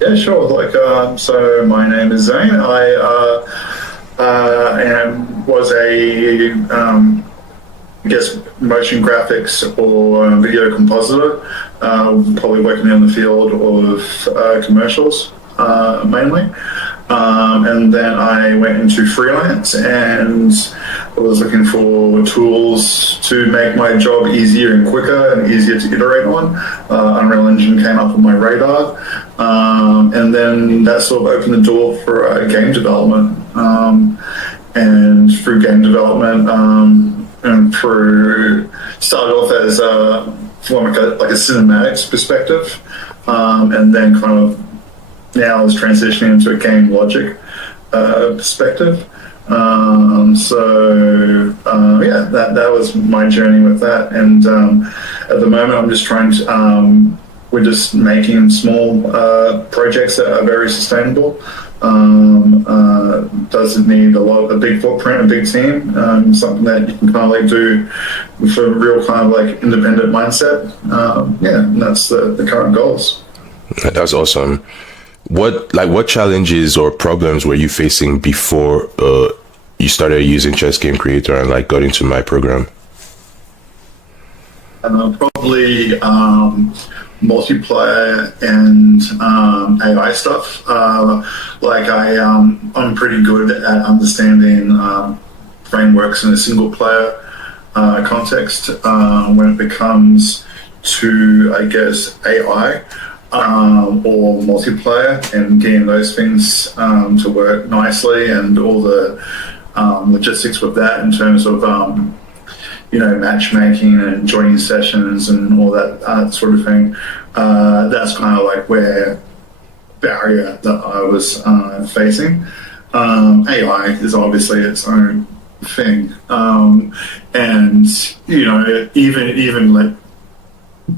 Yeah, sure. So my name is Zane. Was a I guess motion graphics or video compositor, probably working in the field of commercials mainly. And then I went into freelance and I was looking for tools to make my job easier and quicker and easier to iterate on. Unreal Engine came up on my radar. And then that sort of opened the door for game development. And through game development, and started off as from like a cinematics perspective, and then kind of now is transitioning into a game logic perspective. That was my journey with that. And at the moment, I'm just trying to. We're just making small projects that are very sustainable. Doesn't need a big footprint, a big team. Something that you can kind of like do with a real kind of like independent mindset. And that's the current goals. That's awesome. What challenges or problems were you facing before you started using Chess Game Creator and like got into my program? Probably multiplayer and AI stuff. I'm pretty good at understanding frameworks in a single player context. When it becomes to, I guess, AI or multiplayer and getting those things to work nicely and all the logistics with that in terms of matchmaking and joining sessions and all that sort of thing. That's kind of like where barrier that I was facing. AI is obviously its own thing, and even like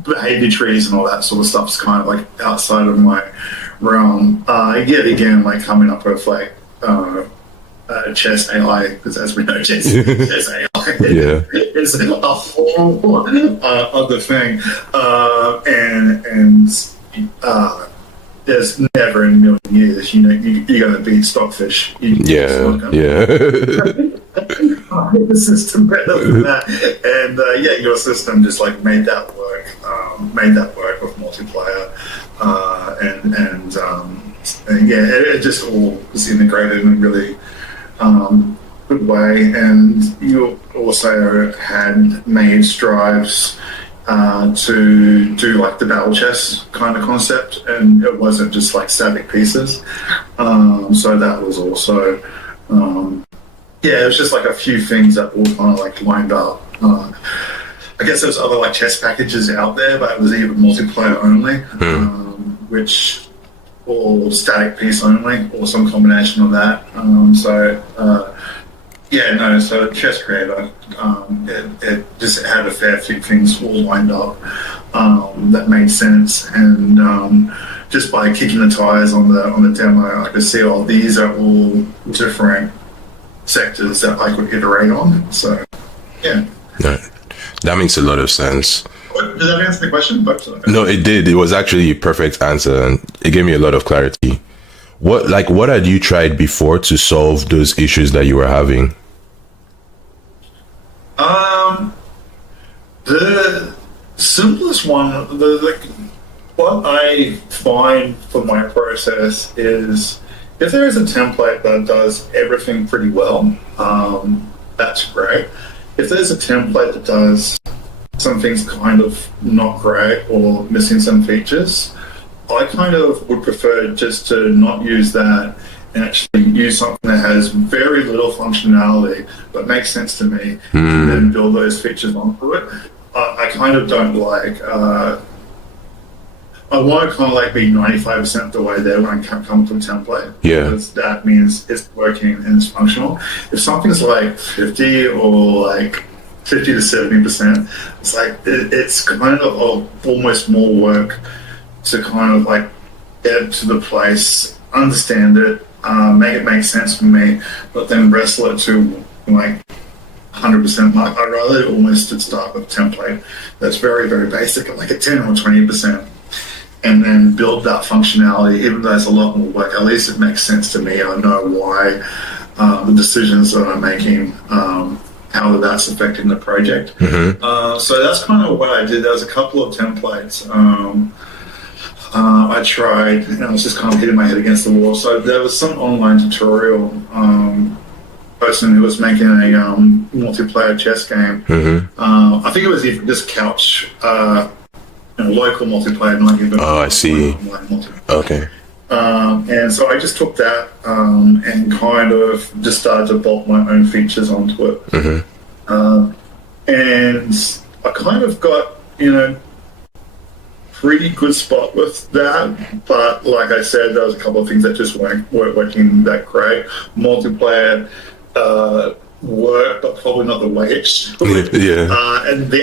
behavior trees and all that sort of stuff is kind of like outside of my realm. Yet again, like coming up with like chess AI, because as we know, chess AI is a whole other thing, and there's never in a million years, you're going to beat Stockfish. The system better than that, and your system just like made that work with multiplayer, it just all was integrated in a really good way. And you also had made strives to do like the battle chess kind of concept, and it wasn't just like static pieces. So that was also it was just like a few things that all kind of like lined up. I guess there's other like chess packages out there, but it was either multiplayer only, or static piece only, or some combination of that. So Chess Creator, it just had a fair few things all lined up that made sense, and just by kicking the tires on the demo, I could see these are all different sectors that I could iterate on. So, yeah. No, that makes a lot of sense. Did that answer the question? No, it did. It was actually a perfect answer, and it gave me a lot of clarity. What had you tried before to solve those issues that you were having? The simplest one, what I find for my process is if there is a template that does everything pretty well, that's great. If there's a template that does some things kind of not great or missing some features, I kind of would prefer just to not use that and actually use something that has very little functionality but makes sense to me, and then build those features onto it. I kind of don't like I want to kind of like be 95% the way there when I come to a template. Yeah. Because that means it's working and it's functional. If something's like 50 or like 50 to 70%, it's like it's kind of almost more work to kind of like get to the place, understand it, make it make sense for me, but then wrestle it to like 100% mark. I'd rather almost start with a template that's very, very basic, like a 10 or 20%. and then build that functionality, even though it's a lot more work, at least it makes sense to me. I know why the decisions that I'm making, how that's affecting the project. So that's kind of what I did. There was a couple of templates I tried, and I was just kind of hitting my head against the wall. So there was some online tutorial person who was making a multiplayer chess game. I think it was even just couch, local multiplayer, not even. Oh, I see. Okay. And so I just took that and kind of just started to bolt my own features onto it. And I kind of got, pretty good spot with that. But like I said, there was a couple of things that just weren't working that great. Multiplayer worked, but probably not the way it should. And the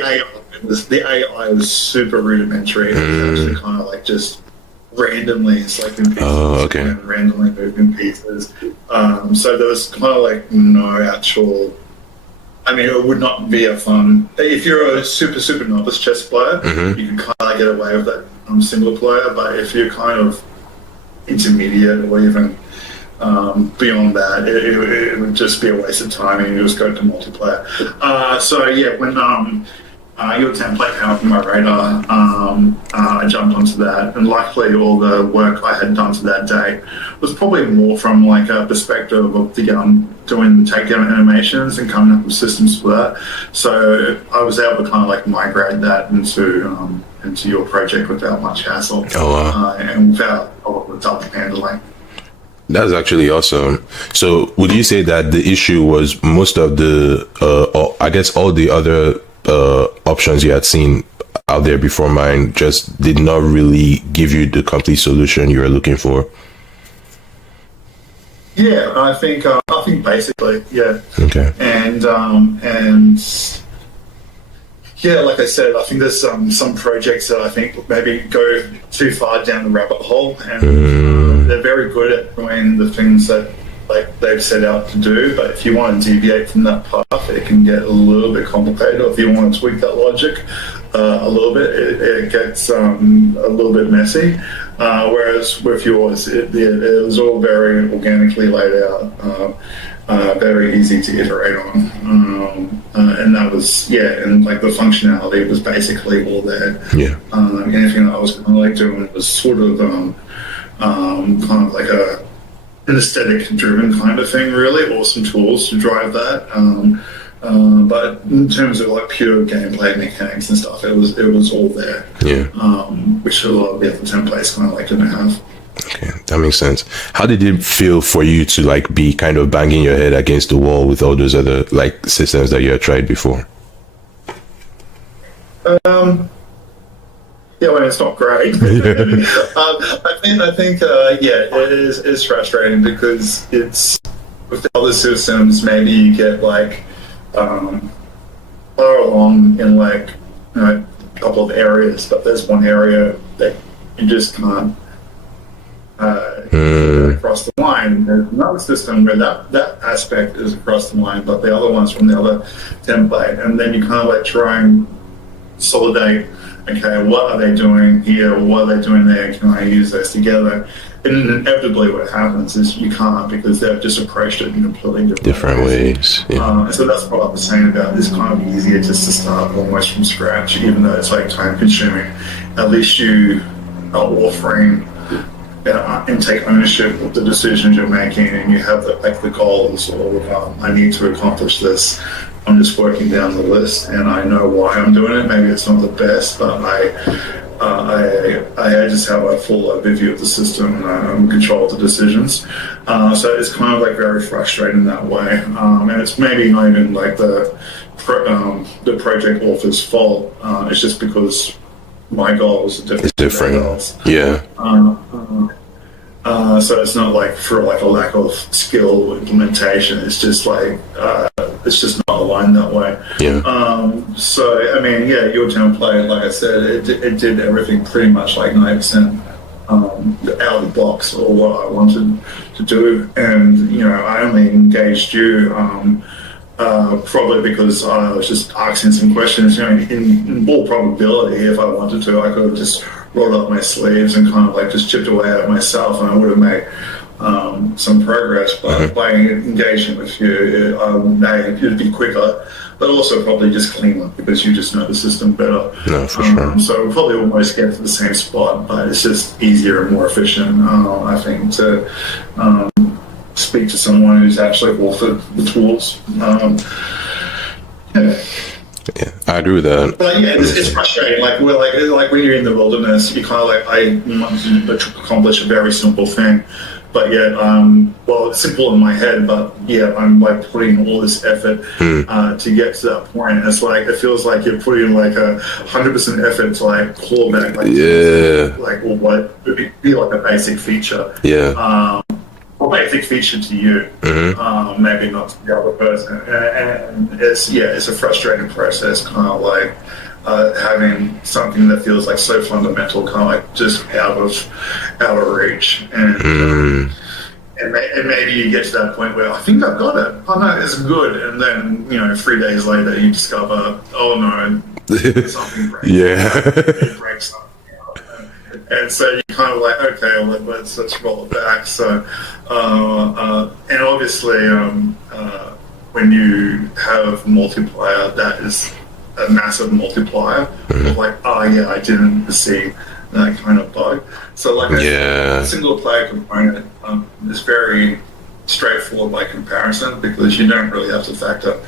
AI was super rudimentary. It was actually kind of like just randomly selecting pieces and randomly moving pieces. So there was kind of like no actual. I mean, it would not be a fun. If you're a super novice chess player, you can kind of get away with that single player. But if you're kind of intermediate or even beyond that, it would just be a waste of time, and you just go to multiplayer. So yeah, when your template came up on my radar, I jumped onto that, and luckily all the work I had done to that date was probably more from like a perspective of the doing the takedown animations and coming up with systems for that. So I was able to kind of like migrate that into your project without much hassle. And without a lot of double handling. That's actually awesome. So would you say that the issue was most of the, or I guess all the other options you had seen out there before mine just did not really give you the complete solution you were looking for? Yeah, I think basically, yeah. Okay. And yeah, like I said, I think there's some projects that I think maybe go too far down the rabbit hole, and they're very good at doing the things that like they've set out to do, but if you want to deviate from that path, it can get a little bit complicated. Or if you want to tweak that logic a little bit, it gets a little bit messy. Whereas with yours, it was all very organically laid out, very easy to iterate on, and that was and like the functionality was basically all there. Anything that I was kind of like doing was sort of kind of like an aesthetic driven kind of thing, really. Awesome tools to drive that. But in terms of like pure gameplay mechanics and stuff, it was all there. Which a lot of the other templates kind of like didn't have. Okay, that makes sense. How did it feel for you to like be kind of banging your head against the wall with all those other like systems that you had tried before? Yeah, well, it's not great. I think it's frustrating because it's with the other systems. Maybe you get like far along in like a couple of areas, but there's one area that you just can't across the line. There's another system where that aspect is across the line, but the other one's from the other template, and then you kind of like try and consolidate. Okay, what are they doing here? What are they doing there? Can I use those together? And inevitably what happens is you can't, because they've just approached it in completely different ways. So that's what I was saying about it's kind of easier just to start almost from scratch, even though it's like time consuming. At least you are offering and take ownership of the decisions you're making, and you have the goals, or I need to accomplish this. I'm just working down the list, and I know why I'm doing it. Maybe it's not the best, but I just have a full overview of the system, and I'm in control of the decisions. So it's kind of like very frustrating that way, and it's maybe not even like the project author's fault. It's just because my goals are different. It's different. So it's not like for like a lack of skill implementation. It's just like it's just not aligned that way. So I mean, your template, like I said, it did everything pretty much like 90% out of the box, or what I wanted to do. And I only engaged you probably because I was just asking some questions. In all probability, if I wanted to, I could have just rolled up my sleeves and kind of like just chipped away at it myself, and I would have made some progress. But by engaging with you, it'd be quicker, but also probably just cleaner because you just know the system better. No, for sure. So we'll probably almost get to the same spot, but it's just easier and more efficient, I think, to speak to someone who's actually authored the tools. Yeah, I agree with that. But yeah, it's frustrating. Like when you're in the wilderness, you kind of like, I want to accomplish a very simple thing, but yet well, it's simple in my head, but yeah, I'm like putting all this effort to get to that point. And it's like it feels like you're putting like 100% effort to like claw back, like or what would be like a basic feature. Yeah. A basic feature to you, maybe not to the other person, and it's a frustrating process, kind of like having something that feels like so fundamental, kind of like just out of reach, and maybe you get to that point where I think I've got it. Oh no, it's good, and then 3 days later you discover, oh no, something breaks. It breaks something. And so you're kind of like, okay, let's roll it back. So, and obviously, when you have multiplier, that is a massive multiplier. Of like, oh yeah, I didn't see that kind of bug. So like a single player component is very straightforward by comparison because you don't really have to factor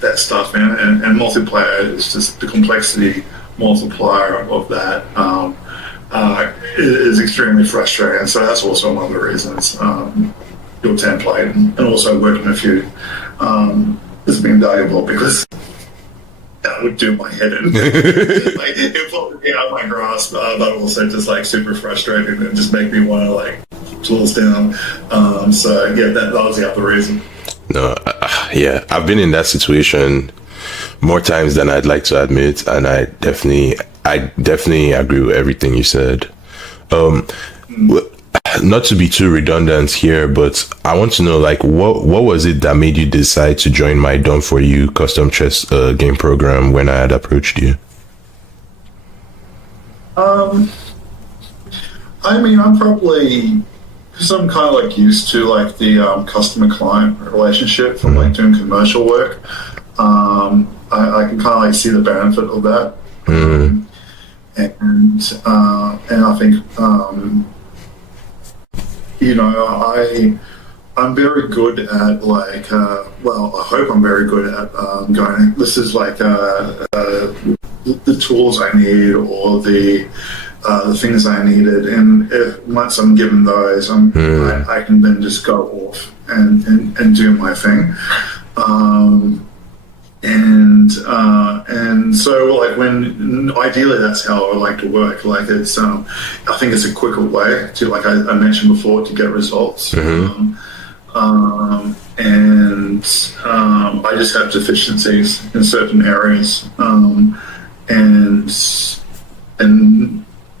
that stuff in. And multiplier is just the complexity multiplier of that. Is extremely frustrating, so that's also one of the reasons your template and also working with you has been valuable because that would do my head in. Like, it probably be out of my grasp, but also just like super frustrating and just make me want to like tools down. So yeah, that was the other reason. No, yeah, I've been in that situation more times than I'd like to admit, and I definitely agree with everything you said. Not to be too redundant here, but I want to know, like, what was it that made you decide to join my Done For You custom chess game program when I had approached you? I mean, I'm probably, because I'm kind of like used to like the customer-client relationship from like doing commercial work. I can kind of like see the benefit of that. And I think I'm very good at like well, I hope I'm very good at going, this is like the tools I need or the things I needed, and once I'm given those, I can then just go off and do my thing. And so like when ideally that's how I like to work. Like it's I think it's a quicker way to, like I mentioned before, to get results. And I just have deficiencies in certain areas, and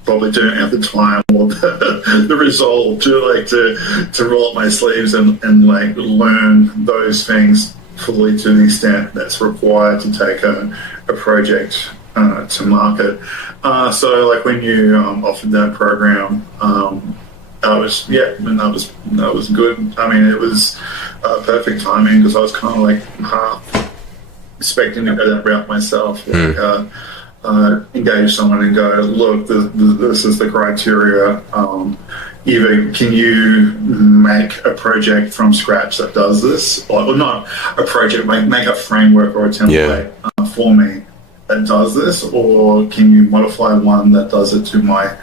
probably don't have the time or the resolve to roll up my sleeves and like learn those things fully to the extent that's required to take a project to market. So like when you offered that program, that was good. I mean, it was perfect timing because I was kind of like half expecting to go that route myself. Like, engage someone and go, look, this is the criteria. Either can you make a project from scratch that does this, or not a project, make a framework or a template for me that does this, or can you modify one that does it to my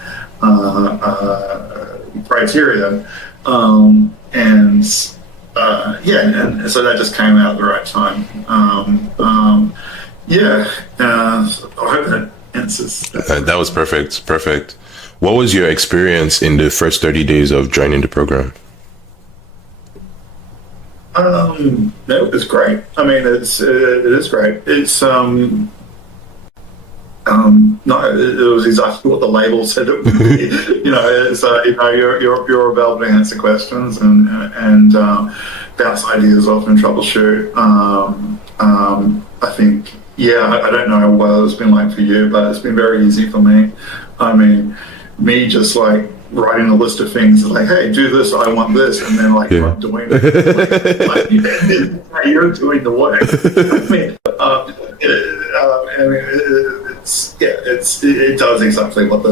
criteria? And so that just came out at the right time. I hope that answers that. That was perfect. What was your experience in the first 30 days of joining the program? It was great. I mean, it is great. It's no, it was exactly what the label said it would be. You're available to answer questions and bounce ideas off and troubleshoot. I think, I don't know what it's been like for you, but it's been very easy for me. I mean, me just like writing a list of things like, hey, do this, I want this, and then like not doing it. Like, you're doing the work. It does exactly what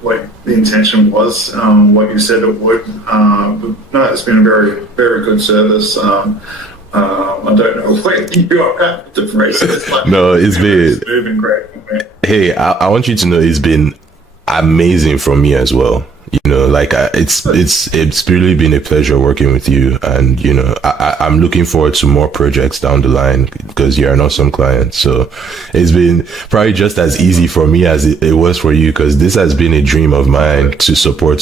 what the intention was, what you said it would. No, it's been a very, very good service. I don't know where you are at the process. Like, no, it's been great. Hey, I want you to know it's been amazing for me as well. You know, like it's really been a pleasure working with you, and you know, I'm looking forward to more projects down the line because you're an awesome client. So it's been probably just as easy for me as it was for you, because this has been a dream of mine to support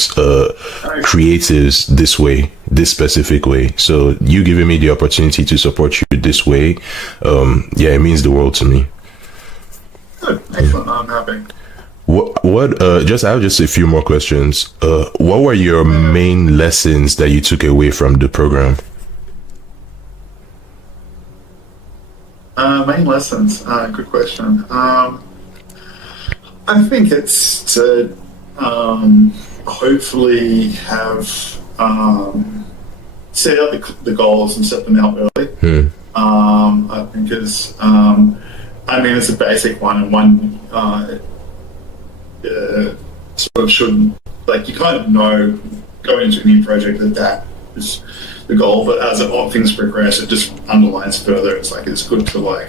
creatives this specific way. So you giving me the opportunity to support you this way, it means the world to me. Good. Excellent. I'm happy. I have just a few more questions. What were your main lessons that you took away from the program? Main lessons. Good question. I think it's to hopefully have set out the goals and set them out early. I think it's it's a basic one, and one sort of shouldn't, like, you kind of know going into a new project that is the goal, but as things progress, it just underlines further. It's like it's good to like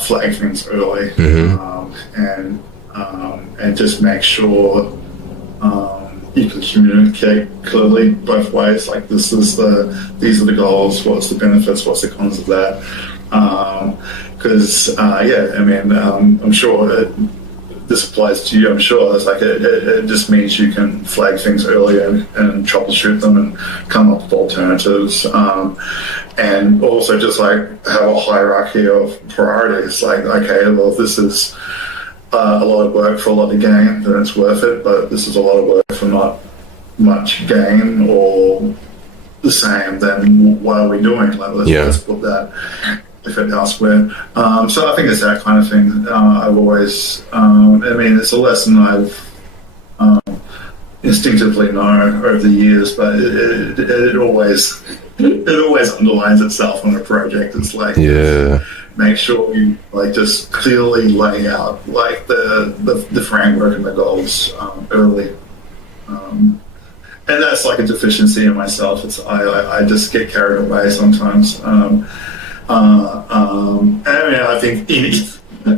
flag things early, and just make sure you can communicate clearly both ways. Like, these are the goals. What's the benefits? What's the cons of that? Because I'm sure this applies to you. I'm sure it's like it just means you can flag things earlier and troubleshoot them and come up with alternatives, and also just like have a hierarchy of priorities. Like, okay, well, if this is a lot of work for a lot of gain, then it's worth it. But this is a lot of work for not much gain or the same, then what are we doing? Like, let's put that effort elsewhere. So I think it's that kind of thing. I've always, it's a lesson I've instinctively known over the years, but it always underlines itself on a project. It's like, make sure you like just clearly lay out like the framework and the goals early. And that's like a deficiency in myself. I just get carried away sometimes. I think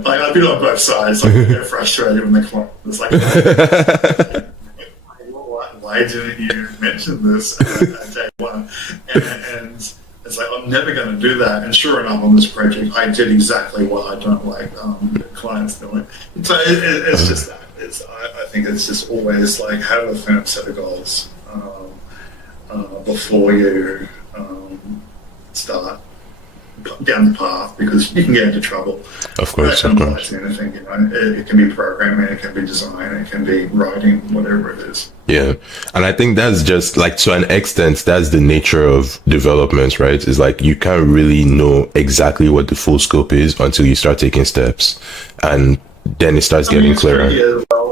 I've been on both sides. Like, I get frustrated when the client is like, why didn't you mention this at day one? And it's like, I'm never going to do that. And sure enough, on this project, I did exactly what I don't like the clients doing. So it's just that. I think it's just always like, have a firm set of goals before you start down the path, because you can get into trouble. Of course. Anything, it can be programming, it can be design, it can be writing, whatever it is. Yeah, and I think that's just like, to an extent, that's the nature of development, right? It's like you can't really know exactly what the full scope is until you start taking steps, and then it starts getting clearer. Yeah, well,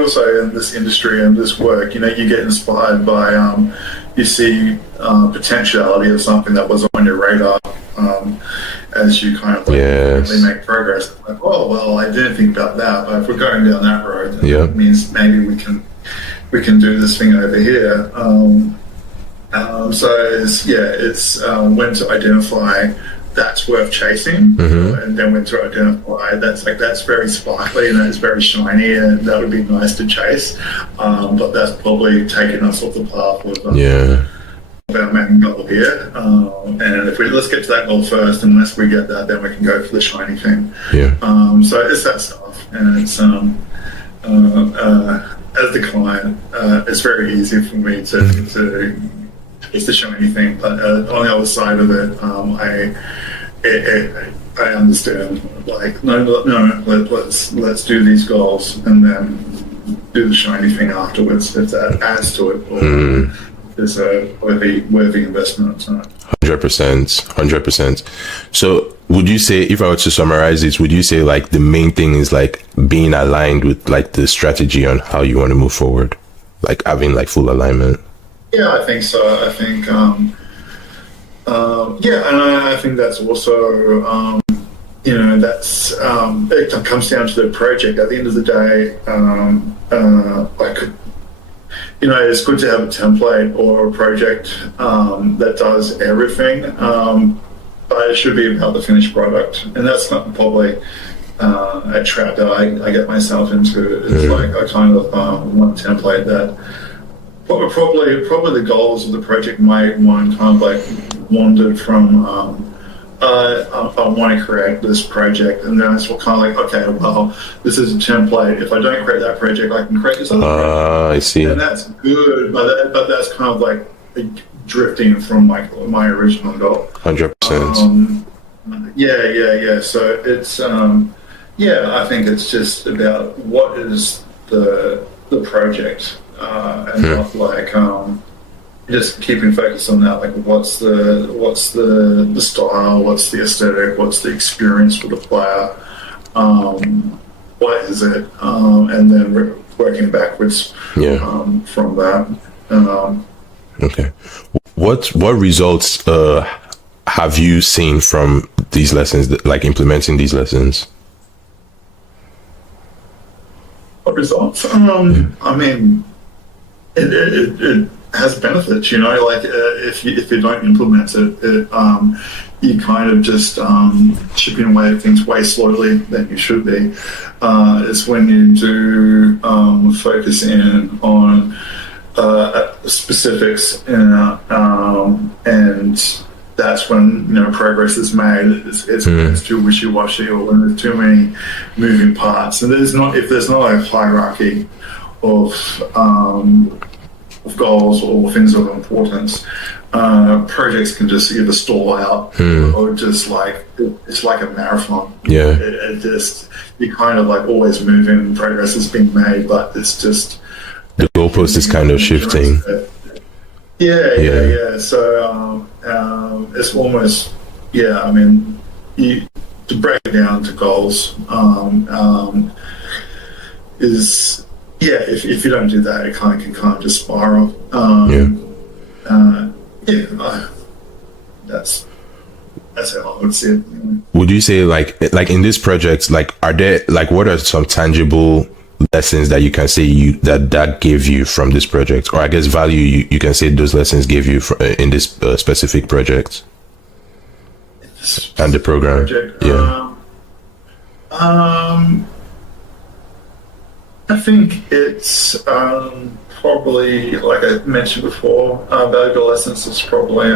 also in this industry and this work, you get inspired by you see potentiality of something that was on your radar as you kind of really make progress. Like, oh well, I didn't think about that, but if we're going down that road, then it means maybe we can do this thing over here. So it's when to identify that's worth chasing, and then when to identify that's very sparkly and that's very shiny and that would be nice to chase, but that's probably taking us off the path of our main goal here. And if let's get to that goal first, and once we get that, then we can go for the shiny thing. So it's that stuff, and it's as the client, it's very easy for me to it's the shiny thing, but on the other side of it, I understand. Like, no, let's do these goals and then do the shiny thing afterwards if that adds to it, or is a worthy investment. 100%, 100%. So would you say, if I were to summarize it, would you say like the main thing is like being aligned with like the strategy on how you want to move forward, like having like full alignment? Yeah, I think so. I think, yeah, and I think that's also, that's it comes down to the project. At the end of the day, it's good to have a template or a project that does everything, but it should be about the finished product, and that's not probably a trap that I get myself into. It's like I kind of want a template that probably the goals of the project might one kind of like wandered from. I want to create this project, and then it's kind of like, okay, well, this is a template. If I don't create that project, I can create this other project. I see. And that's good, but that's kind of like drifting from my original goal. 100%. Yeah. So it's I think it's just about what is the project, and not like just keeping focus on that, like what's the style, what's the aesthetic, what's the experience for the player, what is it, and then we're working backwards from that. Okay. What results have you seen from these lessons, like implementing these lessons? What results? I mean, it has benefits, like if you don't implement it, you kind of just chipping away at things way slowly than you should be. It's when you do focus in on specifics, and that's when progress is made. It's too wishy-washy, or when there's too many moving parts, and if there's not a hierarchy of goals or things of importance, projects can just either stall out or just like it's like a marathon. It just, you're kind of like always moving, progress is being made, but it's just the goalpost is kind of shifting. Yeah. So it's almost, I mean, to break it down to goals is, if you don't do that, it can kind of just spiral. That's how I would see it. Would you say like in this project, like are there, like what are some tangible lessons that you can say that gave you from this project, or I guess value you can say those lessons gave you in this specific project and the program? I think it's probably, like I mentioned before, valuable lessons is probably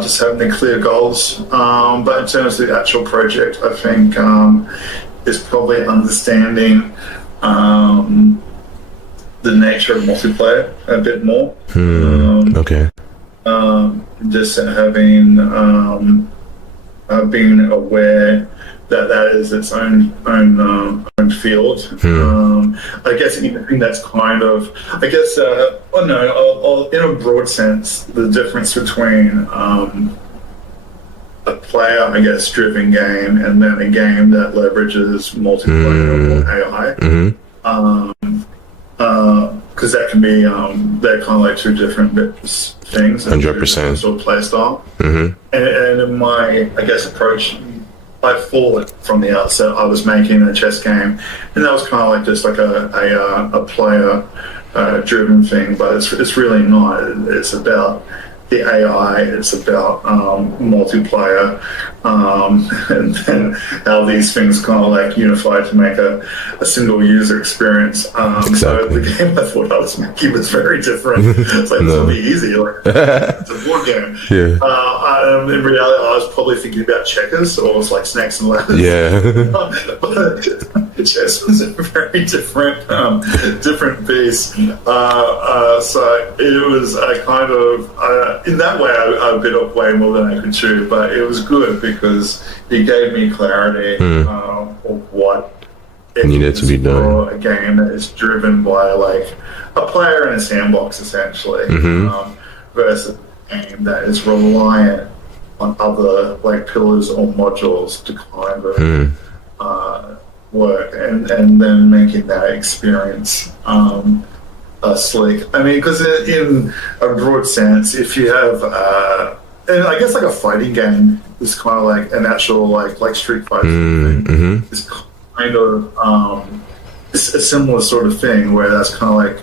just having the clear goals. But in terms of the actual project, I think is probably understanding the nature of multiplayer a bit more. Okay. Just having being aware that is its own field. I guess anything that's kind of, in a broad sense, the difference between a player, driven game and then a game that leverages multiplayer or AI. Because that can be, they're kind of like two different things. 100%. Sort of play style. And in my, approach, I thought from the outset I was making a chess game, and that was kind of like just like a player driven thing, but it's really not. It's about the AI, it's about multiplayer, and then how these things kind of like unify to make a single user experience. Exactly. So the game I thought I was making was very different. It's like, this will be easy, like it's a board game. In reality, I was probably thinking about checkers, or it's like snakes and ladders. But chess was a very different beast. So it was a kind of, in that way, I bit off way more than I could chew, but it was good because it gave me clarity of what it needed to be done for a game that is driven by like a player in a sandbox, essentially, game that is reliant on other like pillars or modules to kind of work, and then making that experience sleek. I mean, because in a broad sense, if you have, and I guess like a fighting game is kind of like an actual like Street Fighter thing. It's kind of it's a similar sort of thing where that's kind of like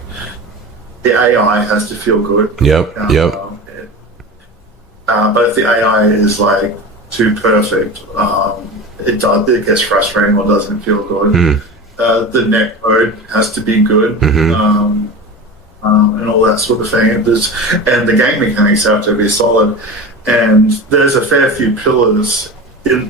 the AI has to feel good. Yep. But if the AI is like too perfect, it gets frustrating or doesn't feel good. The net code has to be good, and all that sort of thing. And the game mechanics have to be solid. And there's a fair few pillars in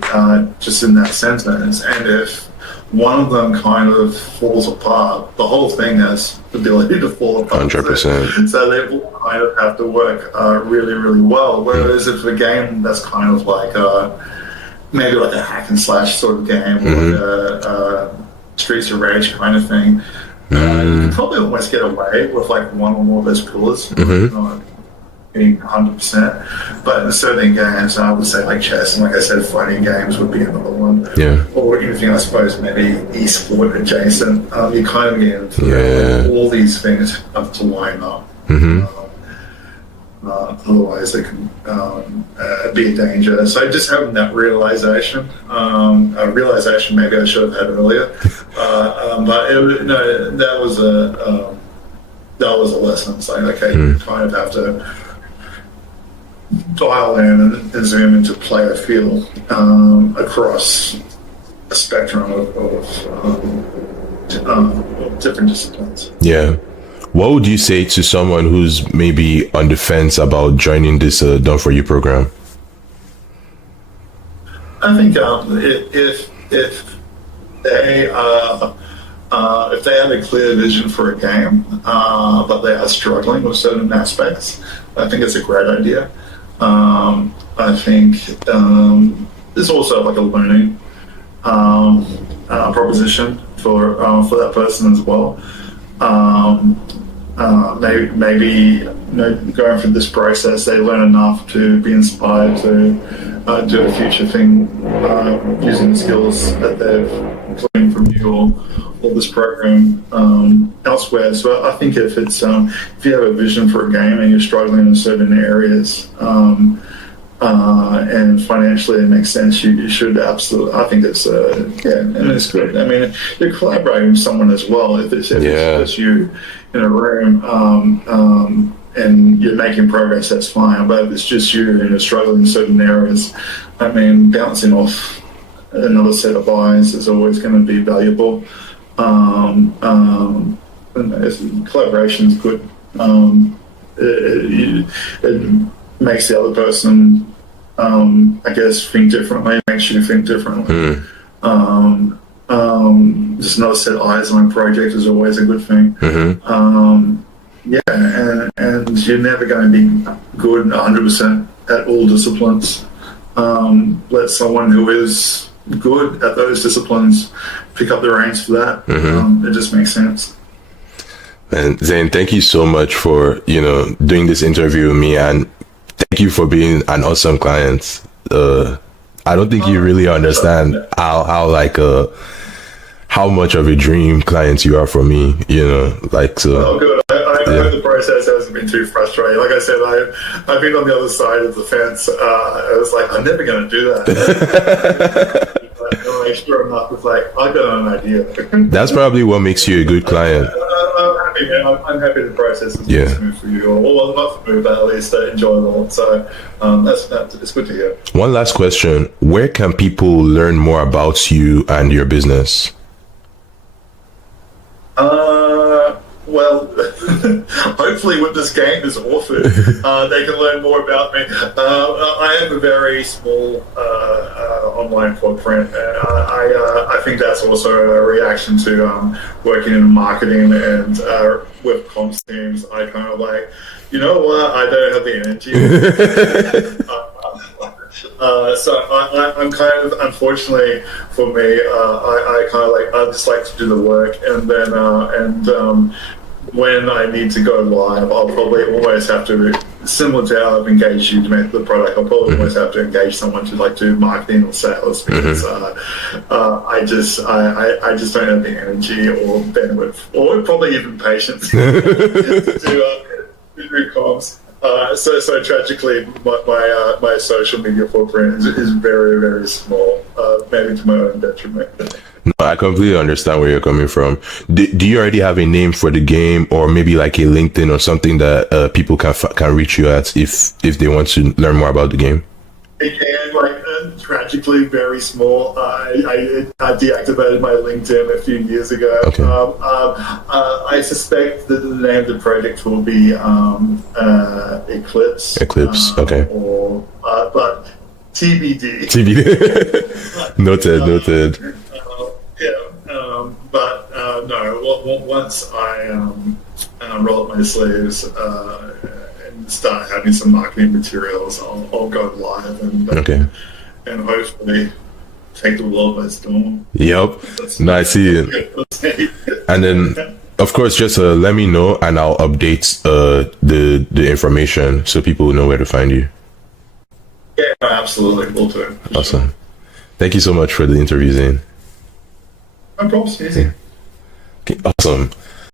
just in that sentence. And if one of them kind of falls apart, the whole thing has the ability to fall apart. 100%. So they all kind of have to work really, really well. Whereas if a game that's kind of like maybe like a hack and slash sort of game, or like a Streets of Rage kind of thing, you can probably almost get away with like one or more of those pillars. Not being 100%, but in certain games, I would say like chess, and like I said, fighting games would be another one. Or anything, I suppose, maybe esport adjacent. You kind of get into all these things have to line up. Otherwise, they can be a danger. So just having that realization, maybe I should have had earlier, but that was a lesson. Saying, okay, you kind of have to dial in and zoom into player feel across a spectrum of different disciplines. Yeah. What would you say to someone who's maybe on the fence about joining this Done For You program? I think if they have a clear vision for a game, but they are struggling with certain aspects, I think it's a great idea. I think there's also like a learning proposition for that person as well. Maybe going through this process, they learn enough to be inspired to do a future thing using the skills that they've gleaned from you or this program elsewhere. So I think if you have a vision for a game and you're struggling in certain areas, and financially it makes sense, you should absolutely. I think it's and it's good. I mean, you're collaborating with someone as well. If it's just you in a room and you're making progress, that's fine. But if it's just you and you're struggling in certain areas, I mean, bouncing off another set of eyes is always going to be valuable. And collaboration is good. It makes the other person, I guess, think differently. Makes you think differently. Just another set of eyes on a project is always a good thing. And you're never going to be good 100% at all disciplines. Let someone who is good at those disciplines pick up the reins for that. It just makes sense. And Zane, thank you so much for doing this interview with me, and thank you for being an awesome client. I don't think you really understand how much of a dream client you are for me. Oh, good. I hope the process hasn't been too frustrating. Like I said, I've been on the other side of the fence. I was like, I'm never going to do that. Sure enough, it's like, I got an idea. That's probably what makes you a good client. I'm happy, man. I'm happy the process is smooth for you, or not smooth, but at least enjoyable. So it's good to hear. One last question: where can people learn more about you and your business? Well, hopefully with this game is offered, they can learn more about me. I have a very small online footprint. I think that's also a reaction to working in marketing and with comms teams. I kind of like, you know what, I don't have the energy. So I'm kind of, unfortunately for me, I kind of like, I just like to do the work, and then when I need to go live, I'll probably always have to, similar to how I've engaged you to make the product, I'll probably always have to engage someone to like do marketing or sales because I just don't have the energy or bandwidth or probably even patience to do comms. So tragically, my social media footprint is very, very small, maybe to my own detriment. No, I completely understand where you're coming from. Do you already have a name for the game, or maybe like a LinkedIn or something that people can reach you at if they want to learn more about the game? Again, tragically very small. I deactivated my LinkedIn a few years ago. Okay. I suspect that the name of the project will be Eclipse. Eclipse. Okay. But TBD. TBD. Noted. No. Once I roll up my sleeves and start having some marketing materials, I'll go live and hopefully take the world by storm. Yep. No, I see it. And then, of course, just let me know, and I'll update the information so people will know where to find you. Yeah, absolutely. Will do. Awesome. Thank you so much for the interview, Zane. No problem. Easy. Okay, awesome.